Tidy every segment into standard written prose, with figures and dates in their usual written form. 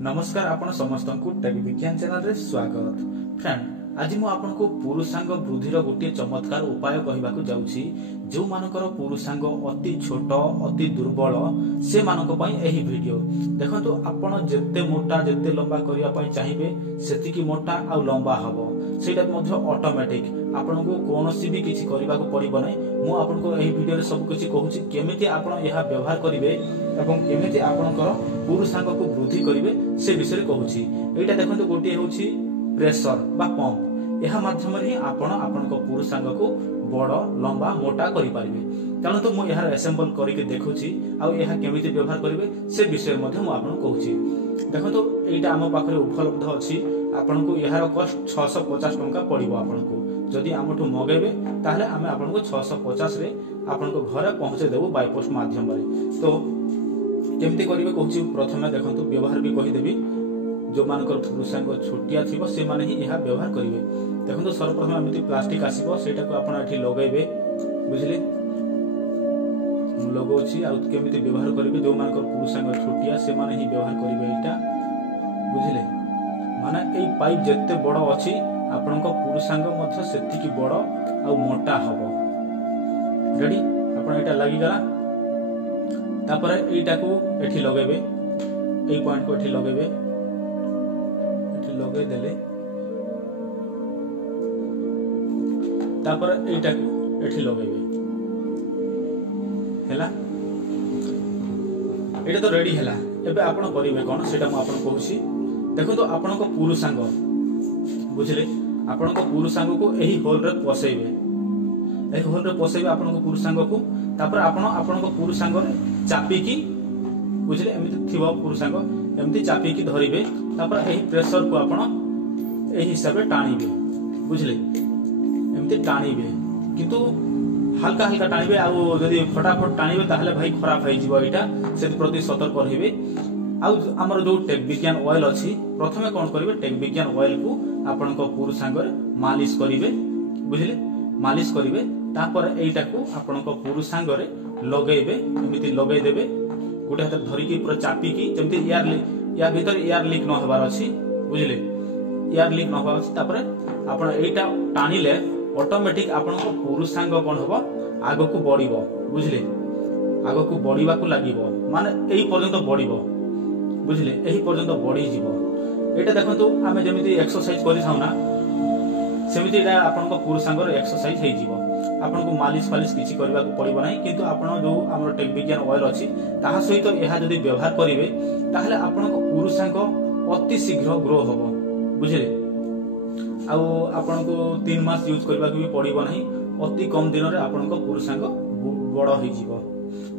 नमस्कार आपण समस्त को टेक विज्ञान चैनल रे स्वागत। फ्रेंड आज मु आपनको पुरुषांग वृद्धि गोटे चमत्कार उपाय कहबाकू जाउछि जो मानकर पुरुषांग अति छोट अति दुर्बल से मानक पई एही वीडियो देखंतु आपण जत्ते मोटा जत्ते लंबा करिया पई चाहिबे सेति की मोटा आ लंबा हबो सेटा मध्ये ऑटोमेटिक आपनको कोनोसी भी किछि करबाकू पड़िबो नै। मु आपनको एही वीडियो रे सब किछि कहूछि केमिति आपण यहा व्यवहार करिवे एवं केमिति आपनकर पुरुषांग को वृद्धि करिवे से विषय कहूछि। एटा देखंतु गोटे होछि प्रेशर बा पंप यह माध्यम रे आपण आपनक पुरुषांग को बड़ लंबा मोटा करि परिबे। तेणु तो मु यह असेंबल करके देखुछि आ यह केमिति व्यवहार करिवे से विषय मध्ये मु आपन कहूछि। देखंतु एटा हम पाखरे उपलब्ध अछि आपनको यहार कॉस्ट 650 टंका पड़िबो। आपनको जदि हमठु मगेबे ताहले हमें आपनको 650 रे आपनको घरे पहुंचे देबो बाय पोस्ट माध्यम रे। तो केमिति करिवे कहूछि प्रथमे देखंतु व्यवहार भी कहि देबी जो मानकर पुरुषांग छोटिया थिबो से माने ही यह व्यवहार करिवे। देखंतु सर्वप्रथम एमिति प्लास्टिक आसीबो सेटा को आपण एठी लगेबे बुझिले लगोछि आ केमिति व्यवहार करिवे जो मानकर पुरुषांग छोटिया से माने ही व्यवहार करिवे एटा बुझिले माने एई पाइप जत्ते बड़ अछि आपनक पुरुषांग मध्ये सेति की बड़ आ मोटा हबो। रेडी आपण एटा लागि गला तापर एटा को एठी लगेबे एई पॉइंट को एठी लगेबे एठी लगे देले तापर एटा को एठी लगेबे हैला एटा तो रेडी हैला। एबे आपण करिवे कोन सेटा म आपण कहूछि। देखो तो आपनक पुरुषांग बुझले आपनक पुरुषांग को एही होल रे पसेइबे एही होल रे पसेइबे आपनक पुरुषांग को तापर आपण आपनक पुरुषांग रे चापी की बुझले एमिति थिबो पुरुषांग एमिति चापी की धरिबे तापर एही प्रेशर को आपण एही हिसाब रे टाणीबे बुझले एमिति टाणीबे किंतु हल्का हल्का टाणीबे आ जदी फटाफट टाणीबे ताहले भाई खराब होई जिवो एटा से प्रति सतर्क रहिबे। आ हमर जो टेक विज्ञान ऑयल अछि प्रथमे कोन करिवे टेक विज्ञान ऑयल को आपन को पुरुषांग रे मालिश करिवे बुझले मालिश करिवे तापर एटा को आपन को पुरुषांग रे लगेबे एमिति लगेइ देबे गोटे हाथ धरि की पूरा चापी की जेमति एयर भीतर एयर लीक न होबार अछि बुझले एयर लीक न होबार अछि तापर आपन एटा टानिले ऑटोमेटिक आपन को पुरुषांग कोन होबो आगो को बढ़िबो बुझले आगो को बढ़िबा को लागिबो माने एई पर्यंत बढ़िबो बुझले एही पर्यंत बढ़ी जीवो। एटा देखंतु आमे जेमिति एक्सरसाइज करि थाउ ना सेमिति एटा आपन को पुरुषांग रे एक्सरसाइज हेइ जीवो। आपन को मालिश फालिश किछि करबा को पड़िबो नै किंतु आपन जो हमर टेक विज्ञान ऑयल अछि ताहा सहित एहा जदि व्यवहार करिवे ताहले आपन को पुरुषांग अति शीघ्र ग्रो होबो बुझले आ आपन को 3 मास यूज करबा को भी पड़िबो नै अति कम दिन रे आपन को पुरुषांग बड़ होई जीवो।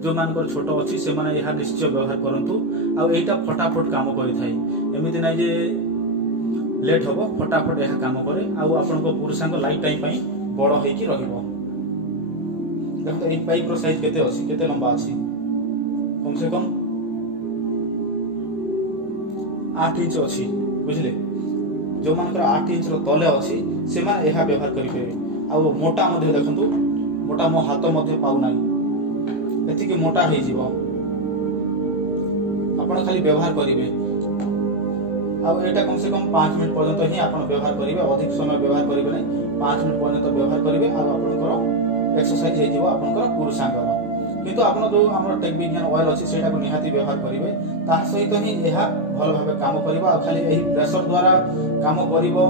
जो मानकर छोट अछि से माने यहा निश्चय व्यवहार करंतु आ एटा फटाफट काम करि थाई एमिति नै जे लेट होबो फटाफट यहा काम करे आ आपन को पुरुषांग लाइफ टाइम पई बड़ होई की रहिबो। देखो ए पाइप रो साइज केते अछि केते लंबा अछि कम से कम 8 इंच अछि बुझले जो मानकर 8 इंच रो तले अछि से मा यहा व्यवहार करि पे आ मोटा मध्ये देखंतु मोटा मो हाथ मध्ये पाउ नै एति के मोटा हे जीवो आपण खाली व्यवहार करिवे आ एटा कम से कम 5 मिनिट पर्यंत ही आपण व्यवहार करिवे अधिक समय व्यवहार करिवे नै 5 मिनिट पर्यंत व्यवहार करिवे आ आपनकर एक्सरसाइज हे जीवो आपनकर पुरुषांग किंतु आपण जो हमर टेक विज्ञान ऑयल अछि सेटा को निहाती व्यवहार करिवे ता सहित ही एहा भल भाबे काम करिबा आ खाली एही प्रेशर द्वारा काम करिवो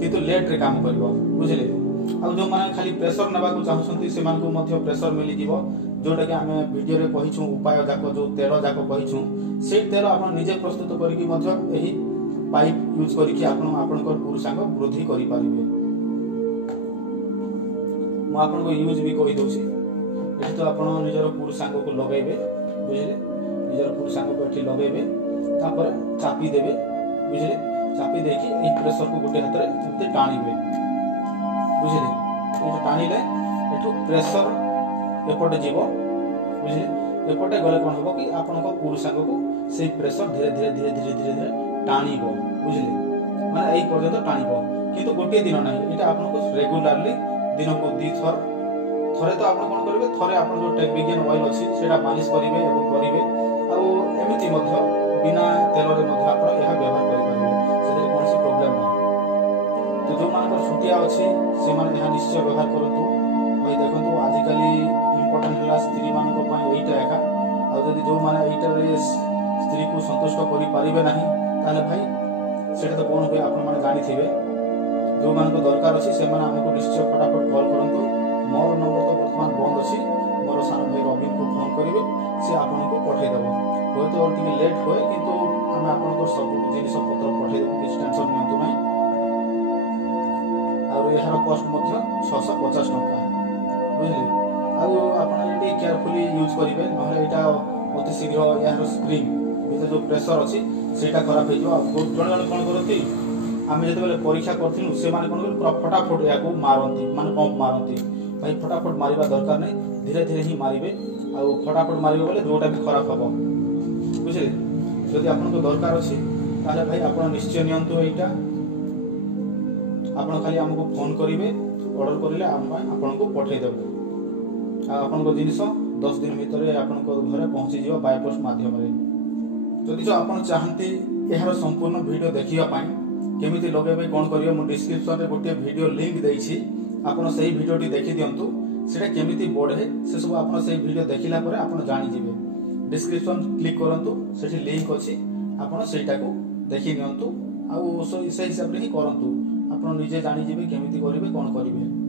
किंतु लेट रे काम करिवो बुझले आ जो माने खाली प्रेशर नबा को चाहछंती से मान को मध्य प्रेशर मिली जीवो जोटा कि आमे वीडियो रे कहिछु उपाय जाको जो तेल जाको कहिछु से तेल आपण निजे प्रस्तुत करिकि मध्य एही पाइप यूज करिकि आपण आपनकर पुरुषांग वृद्धि करि पारिबे। म आपन को यूज भी कहि दोछि एठी तो आपण निजर पुरुषांग को लगेबे बुझले निजर पुरुषांग को एठी लगेबे तापर चापी देबे बुझले चापी देखि ए प्रेशर को गोटे हाथ रे एते टाणीबे बुझले ए टाणीले एठु प्रेशर एपटे जीवो बुझले एपटे गले कोन होबो कि आपन को पुरुषांग को से प्रेशर धीरे धीरे धीरे धीरे धीरे धीरे टाणीबो बुझले माने एई पर्यंत टाणीबो किंतु गोटे दिन नै एटा आपन को रेगुलरली दिन को 2 थर थरे तो आपन कोन करबे थरे आपन जो टेक विज्ञान ऑयल अछि सेटा मालिश करिवे एवं करिवे आ एमिति मध्य बिना तेल रे मध्य आपन यहा निश्चय व्यवहार करंतु भाई देखंतु आजिकली इम्पोर्टेंट है स्त्री मानक यहीटा एका आदि जो मैंने यहीटे स्त्री को संतुष्ट करें ना ताले भाई सेटा तो कौन हुए आपने जानी जो मान दरकार अच्छी से आमको निश्चय फटाफट कॉल करूँ मोर नंबर तो बर्तमान बंद अच्छी मोर सान भाई रवीन को फोन करेंगे सी आपको पठेदेव हूँ तो टे लेट हुए किंतु आम आप सब जिनस पत्र पठेदेव किसी टेंशन नियंतु ना यार कस्ट 650 टंका बुझे आप केयरफुली यूज करेंगे ना यहाँ अति शीघ्र यार स्प्रिंग भर जो प्रेसर अच्छी से खराब हो जड़े जड़े कौन करती आम जो परीक्षा करूँ से कौन कर पूरा फटाफट या मारती माने पंप मारती भाई फटाफट मारिबा दरकार नहीं धीरे धीरे ही मारे आ फटाफट मारे बोले जोटा भी खराब हम बुझे जदि आपको दरकार अच्छी ताले भाई आप निश्चय नियंतु यहाँ आप खाली आमको फोन करेंगे ऑर्डर करेंगे आपको पठेदेव आपन जिनस 10 दिन भितर आप घरे पहुँची जाव बाय पोस्ट मध्यम जदि जो आप चाहती यार संपूर्ण वीडियो देखापी केमी लगे कौन करेंगे मुझे डिस्क्रिप्शन में गोटे वीडियो लिंक देती आपड़ से भिडियोटी देखी दिंतु से केमी बढ़े से सब आप वीडियो देखला आप जानीजे डिस्क्रिप्शन क्लिक करूँ से लिंक अच्छी आपड़ से देखी नियंतु आ हिसाब से ही करूँ आप निजे जानीजे केमी करेंगे कौन करेंगे।